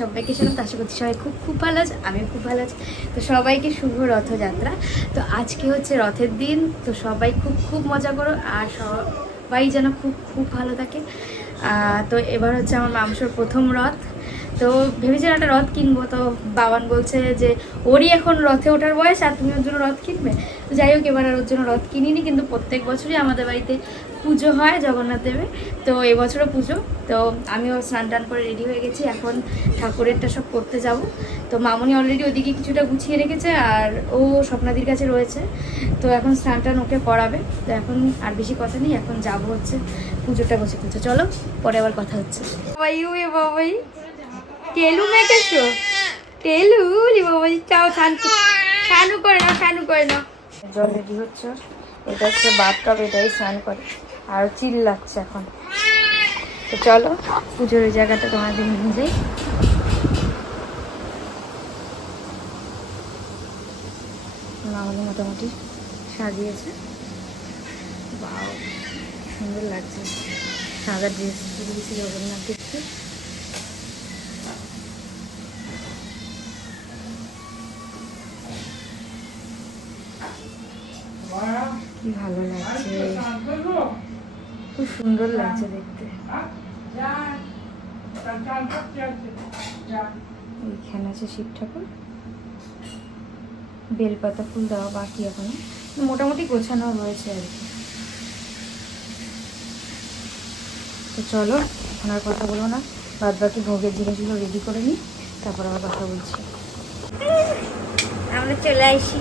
সবাইকে সেরকম, আশা করছি সবাই খুব খুব ভালো আছে, আমিও খুব ভালো আছি। তো সবাইকে শুভ রথযাত্রা। তো আজকে হচ্ছে রথের দিন, তো সবাই খুব খুব মজা করো, আর সবাই যেন খুব খুব ভালো থাকে। তো এবার হচ্ছে আমার মামসোর প্রথম রথ। তো ভেবেছিলাম একটা রথ কিনবো, তো বাবান বলছে যে ওরই এখন রথে ওঠার বয়স আর তুমি ওর জন্য রথ কিনবে। তো যাই হোক, এবার আর ওর জন্য রথ কিনিনি, কিন্তু প্রত্যেক বছরই আমাদের বাড়িতে পুজো হয় জগন্নাথ দেবের। তো এবছরও পুজো। তো আমিও স্নান টান করে রেডি হয়ে গেছি, এখন ঠাকুরেরটা সব করতে যাব। তো মামনি অলরেডি ওদিকে কিছুটা গুছিয়ে রেখেছে, আর ও স্বপ্নাদির কাছে রয়েছে। তো এখন স্নান টান ওকে করাবে। তো এখন আর বেশি কথা নেই, এখন যাব হচ্ছে পুজোটা বসে পুজো। চলো পরে আবার কথা হচ্ছে। বাবাই বাবাই টেলু মেকেছো, টেলু বাবাই চাও স্নানু করে না, স্নানু করে না। জল রেডি হচ্ছে, এটা হচ্ছে বাথটব, এটাই স্নান করে, আর চিল্লাচ্ছে এখন। তো চলো পুজোর জায়গাটা তোমাদের নিয়ে যাই। আমাদের মোটামুটি সাজিয়েছে, বাও সুন্দর লাগছে, সাদা ড্রেস পরে দিয়েছি জগন্নাথ দেখতে। কি ভালো লাগছে, খুব সুন্দর লাগছে দেখতে। এইখানে আছে শিব ঠাকুর, বেলপাতা ফুল দেওয়া বাকি এখনো, মোটামুটি গোছানো রয়েছে আর কি। তো চলো এখন আর কথা বলবো না, বাদ বাকি ভোগের জিনিসগুলো রেডি করে নিই, তারপর আবার কথা বলছি। আমরা চলে আসি,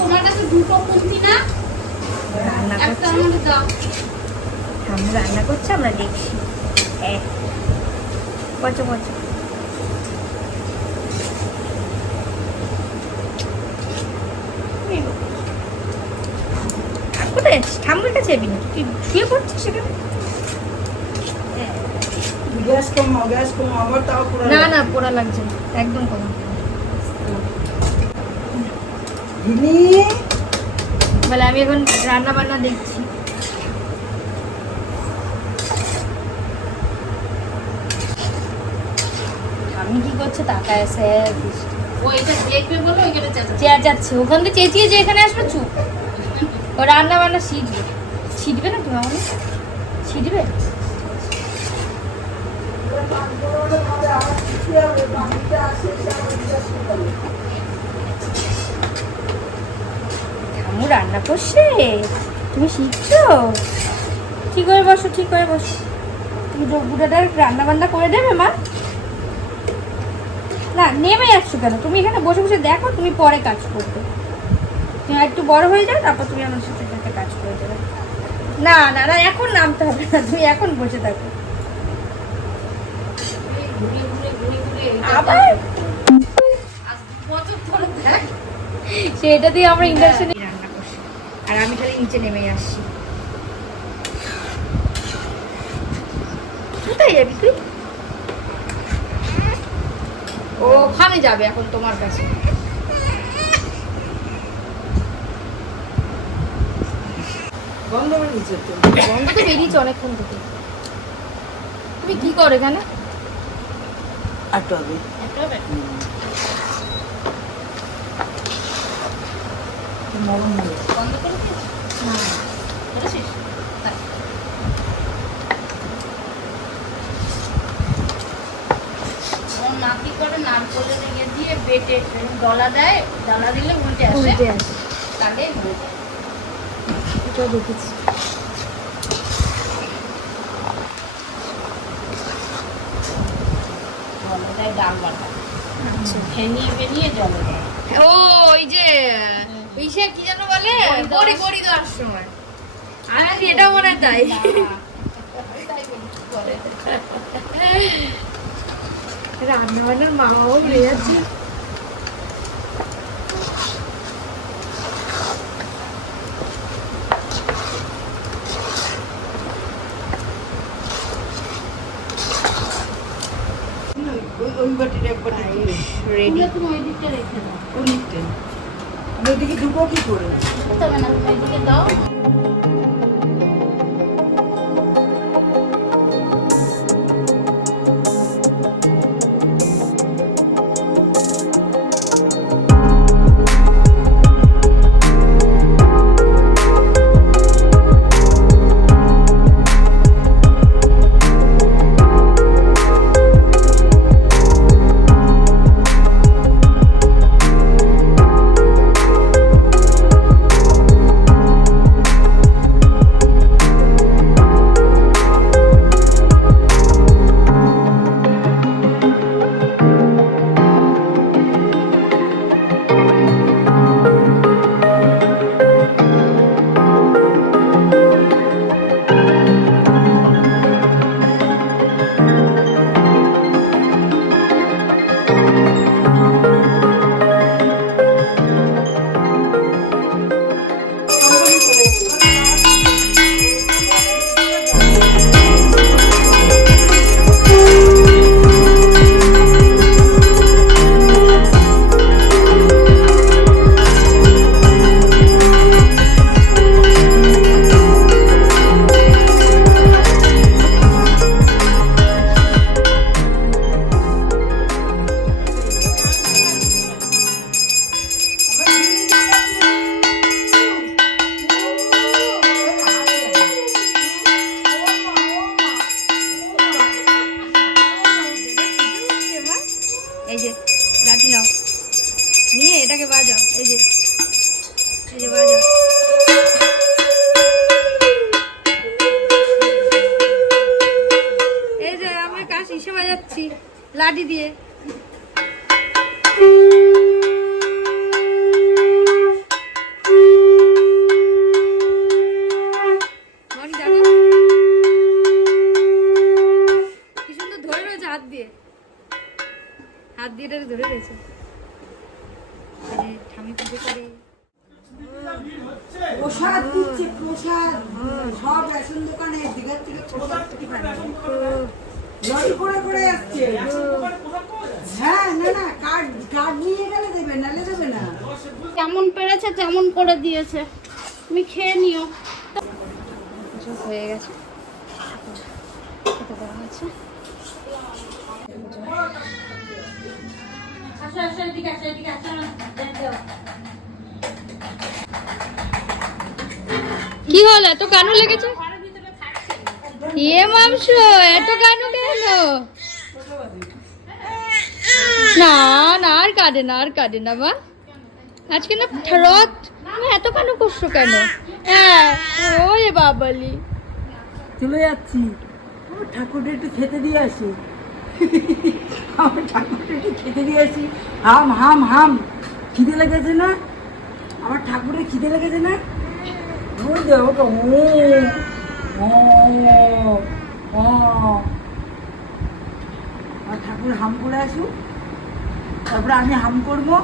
তোমার কাছে দুটো কুর্তি না, রান্না একটা করছি, আমাকে দাও। আমরা রান্না করছি, আমরা দেখছি। বচো বচো, কোথায় ঠাম্মার কাছে যাবি না, তুই শুয়ে পড়ছিস সেখানে? না না পোড়া লাগছে না, একদম কম। বলে আমি এখন রান্না বান্না দেখছি। আমি কি করছে তাকায় আছে, ও এটা দেখবে বলো ওইখানে চেঁচাচ্ছে, ওখান থেকে চেঁচিয়ে যে এখানে আসবে চুপ। ও রান্না বান্না শিখবে, ছিটবে না তুমি আমাকে ছিটবে। ঠাম্মু রান্না করছে, তুমি শিখছো? ঠিক করে বসো, ঠিক করে বসো। তুমি বুড়াটার রান্না বান্না করে দেবে মা? না নেমে যাচ্ছ কেন? তুমি এখানে বসে বসে দেখো, তুমি পরে কাজ করবে। তুমি একটু বড় হয়ে যাও, তারপর তুমি আমার সাথে সাথে কাজ করে দেবে। না না না, এখন নামতে হবে না, তুমি এখন বসে থাকো। ঘুরে ঘুরে ঘুরে ঘুরে আবার কত ধরে দেখ। সেটা দিয়ে আমরা ইন্ডাকশনে রান্না করছি, আর আমি খালি নিচে নেমে আসছি। কোথায় যাবি তুই? ওখানে যাবে এখন তোমার কাছে। গন্ধ বেরিয়েছে তো। গন্ধ তো বেরিয়েছে অনেকক্ষণ থেকে। তুমি কি করো এখানে? একটু হবে। নরম হয়ে গেছে। বন্ধ করে দিয়েছিস? না করেছিস? তাই। আমার মা কি করে নারকলের রেঙে দিয়ে বেটে ডলা দেয়, ডলা দিলে উল্টে আসে, উল্টে আসে, তাকে হয়ে যায়। এটাও দেখেছি। জলে দেয় ডাল বাটা, আচ্ছা, ফেনিয়ে ফেনিয়ে জলে দেয়। ও ওই যে ইসে কি যেন বলে, বড়ি বড়ি দেওয়ার সময়। আমি এটা মনে হয় তাই। রান্না বান্নার মাও ভুলে যাচ্ছে। ওই বাটির এক বাটি রেডি। তুমি ওই দিকটা রেখে দাও। ওদিকটা আমি ওদিকে ঢুকবো কি করে? তবে না তুমি ওইদিকে দাও। এটাকে বাজাও, এই যে বাজাও। এই যে আমরা কাশি এসে বাজাচ্ছি লাঠি দিয়ে। কি সুন্দর ধরে রয়েছে হাত দিয়ে এটা ধরে রয়েছে। ঠামি পুজো করে প্রসাদ দিচ্ছে, প্রসাদ সব রেশন দোকানে দিঘার থেকে প্রসাদ লরি করে করে আসছে। হ্যাঁ, না কার্ড নিয়ে গেলে দেবে, নালে দেবে না। কেমন পেরেছে তেমন করে দিয়েছে, তুমি খেয়ে নিও। হয়ে গেছে, খেতে দেওয়া হয়েছে। কি হল, এত কানু লেগেছে? মাংস এত কানু কেন? না আর কাঁদে না মা, আজকে না রথ, এত কানু করছো কেন? হ্যাঁ ওরে বাবালি, চলে যাচ্ছি, আমার ঠাকুরটা একটু খেতে দিয়ে আসি। আমার ঠাকুরটা একটু খেতে দিয়ে আসি। হাম খিদে লেগেছে না? আমার ঠাকুরের খিদে লেগেছে না? ওই দেখো তো, আমার ঠাকুর হাম করে আসুক, তারপরে আমি হাম করবো।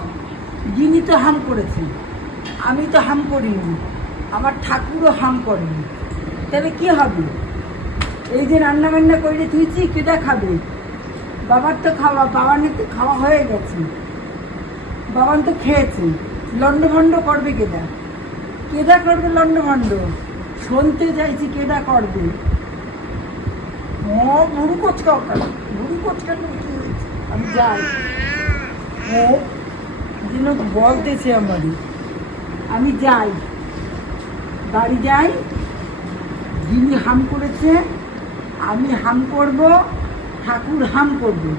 যিনি তো হাম করেছি, আমি তো হাম করিনি, আমার ঠাকুরও হাম করেনি, তাহলে কি হবে? এই যে রান্না বান্না করে তুইছি, কেটা খাবে? বাবার তো খাওয়া, বাবানের তো খাওয়া হয়ে গেছে, বাবান তো খেয়েছে। লন্ডভন্ড করবে কেটা করবে? লন্ডভন্ড শুনতে চাইছি, কেটা করবে? বুড়ু কোচকাও কেন? কি হয়েছে? আমি যাই, ও যেন বলতেছে আমারই, আমি যাই, বাড়ি যাই। যিনি হাম করেছে আমি হাম করব, ঠাকুর হাম করবে,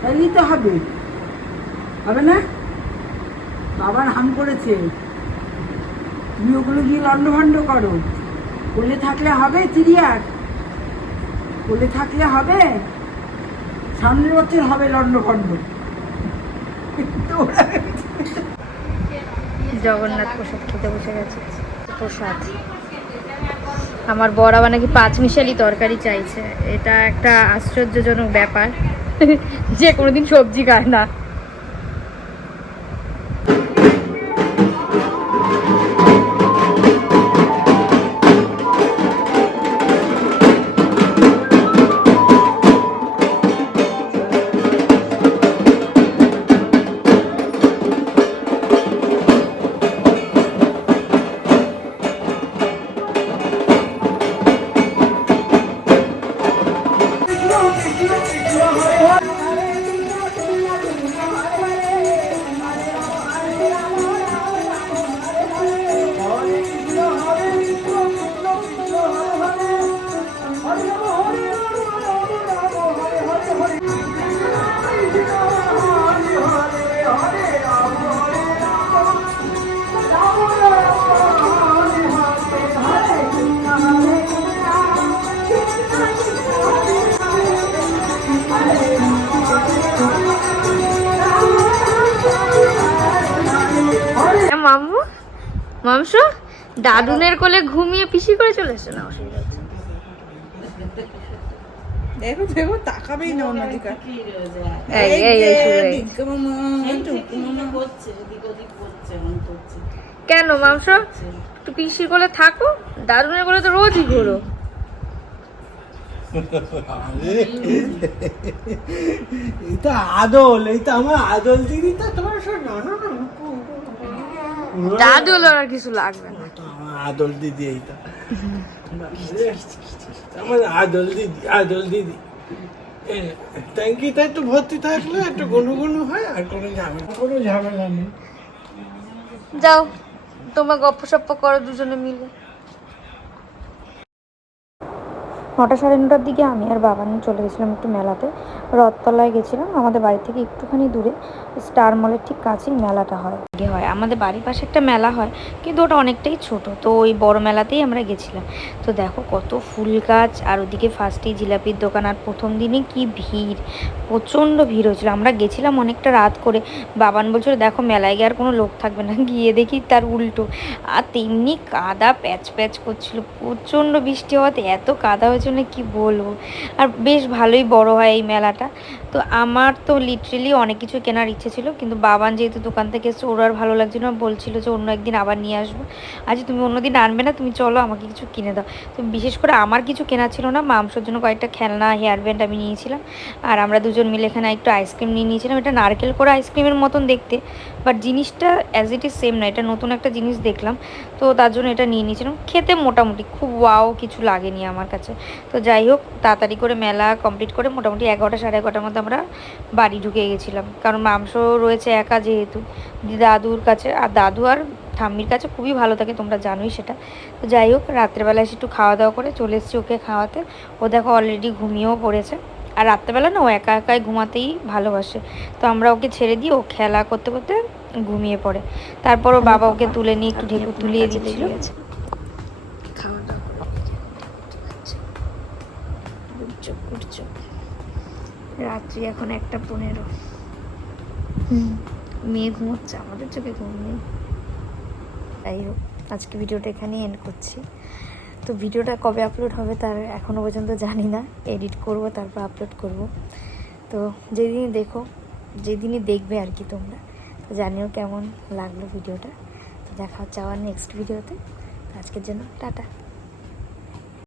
তাইলেই তো হবে না? বাবার হাম করেছে, তুমি ওগুলো গিয়ে লন্ডভন্ড করো। কোলে থাকলে হবে? চিড়িয়ার কোলে থাকলে হবে? সামনের বছর হবে লন্ডভন্ড। জগন্নাথ প্রসাদ খেতে বসে গেছে। প্রসাদ আমার বর আবার নাকি 5 মিশালি তরকারি চাইছে। এটা একটা আশ্চর্যজনক ব্যাপার, যে কোনোদিন সবজি খায় না। মামু মাংস দাদুনের কোলে ঘুমিয়ে পিসি করে চলে এসে না, অসুবিধা হচ্ছে। দেখো তাকাবেই না অন্যদিকে। কেন মাংস, একটু পিসির কোলে থাকো, দাদুনের কোলে তো রোজই ঘোরো। এইটা আদল, এইটা আমার আদল দিদি, তো তোমার দাদু হলো আর কিছু লাগবে না, আমার আদল দিদি, এইটা আমার আদল দিদি। ট্যাঙ্কিটা একটু ভর্তি থাকলে একটু গুনু হয়, আর কোনো ঝামেলা নেই। যাও তোমার গপ্প সপ্প করো দুজনে মিলে। 9টা সাড়ে 9টার দিকে আমি আর বাবা নিয়ে চলে গেছিলাম একটু মেলাতে। রথতলায় গেছিলাম, আমাদের বাড়ি থেকে একটুখানি দূরে স্টার মলের ঠিক কাছেই মেলাটা হয়। আমাদের বাড়ির পাশে একটা মেলা হয়, কিন্তু ওটা অনেকটাই ছোট, তো ওই বড় মেলাতেই আমরা গেছিলাম। তো দেখো কত ফুল গাছ, আর ওদিকে ফার্স্টেই জিলাপির দোকান, আর প্রথম দিনে কি ভিড়, প্রচণ্ড ভিড় হয়েছিল। আমরা গেছিলাম অনেকটা রাত করে, বাবান বলছিল দেখো মেলায় গিয়ে আর কোনো লোক থাকবে না, গিয়ে দেখি তার উল্টো। আর তেমনি কাদা প্যাচ প্যাচ করছিল, প্রচণ্ড বৃষ্টি হওয়াতে এত কাদা হয়েছিল না কি বলবো। আর বেশ ভালোই বড় হয় এই মেলাটা। তো আমার তো লিটারেলি অনেক কিছু কেনার ইচ্ছে ছিল, কিন্তু বাবান যেহেতু দোকান থেকে এসে ওর আর ভালো লাগছিল না, বলছিল যে অন্য একদিন আবার নিয়ে আসবো। আজ তুমি অন্যদিন আনবে না, তুমি চলো আমাকে কিছু কিনে দাও। তো বিশেষ করে আমার কিছু কেনা ছিল না, মাংসর জন্য কয়েকটা খেলনা, হেয়ার ব্যান্ড আমি নিয়েছিলাম। আর আমরা দুজন মিলে এখানে একটু আইসক্রিম নিয়ে নিয়েছিলাম। এটা নারকেল করা আইসক্রিমের মতন দেখতে, বাট জিনিসটা অ্যাজ ইট ইজ সেম না, এটা নতুন একটা জিনিস দেখলাম, তো তার জন্য এটা নিয়ে নিয়েছিলাম। খেতে মোটামুটি খুব ওয়াও কিছু লাগেনি আমার কাছে। তো যাই হোক, তাড়াতাড়ি করে মেলা কমপ্লিট করে মোটামুটি 11টা সাড়ে 11টার মধ্যে আমরা বাড়ি ঢুকে গেছিলাম, কারণ মাংস রয়েছে একা যেহেতু, দাদুর কাছে, আর দাদু আর ঠাম্মির কাছে খুবই ভালো থাকে, তোমরা জানোই সেটা। তো যাই হোক, রাত্রেবেলা এসে একটু খাওয়া দাওয়া করে চলে এসেছি ওকে খাওয়াতে। ও দেখো অলরেডি ঘুমিয়েও পড়েছে। আর রাত্রেবেলা না ও একা একাই ঘুমাতেই ভালোবাসে, তো আমরা ওকে ছেড়ে দিই, ও খেলা করতে করতে ঘুমিয়ে পড়ে। তারপরও বাবা ওকে তুলে নিয়ে একটু ঢেকুর তুলিয়ে দিচ্ছিল। খাওয়া দাওয়া করে রাত্রি এখন 1:15। মেয়ে ঘুমোচ্ছে, আমাদের চোখে ঘুম নেই। যাই হোক, আজকে ভিডিওটা এখানেই এন্ড করছি। তো ভিডিওটা কবে আপলোড হবে তার এখনও পর্যন্ত জানি না, এডিট করব তারপর আপলোড করব। তো যেদিনই দেখবে আর কি তোমরা, তো জানিও কেমন লাগলো ভিডিওটা। তো দেখা হচ্ছে আবার নেক্সট ভিডিওতে। আজকের জন্য টাটা।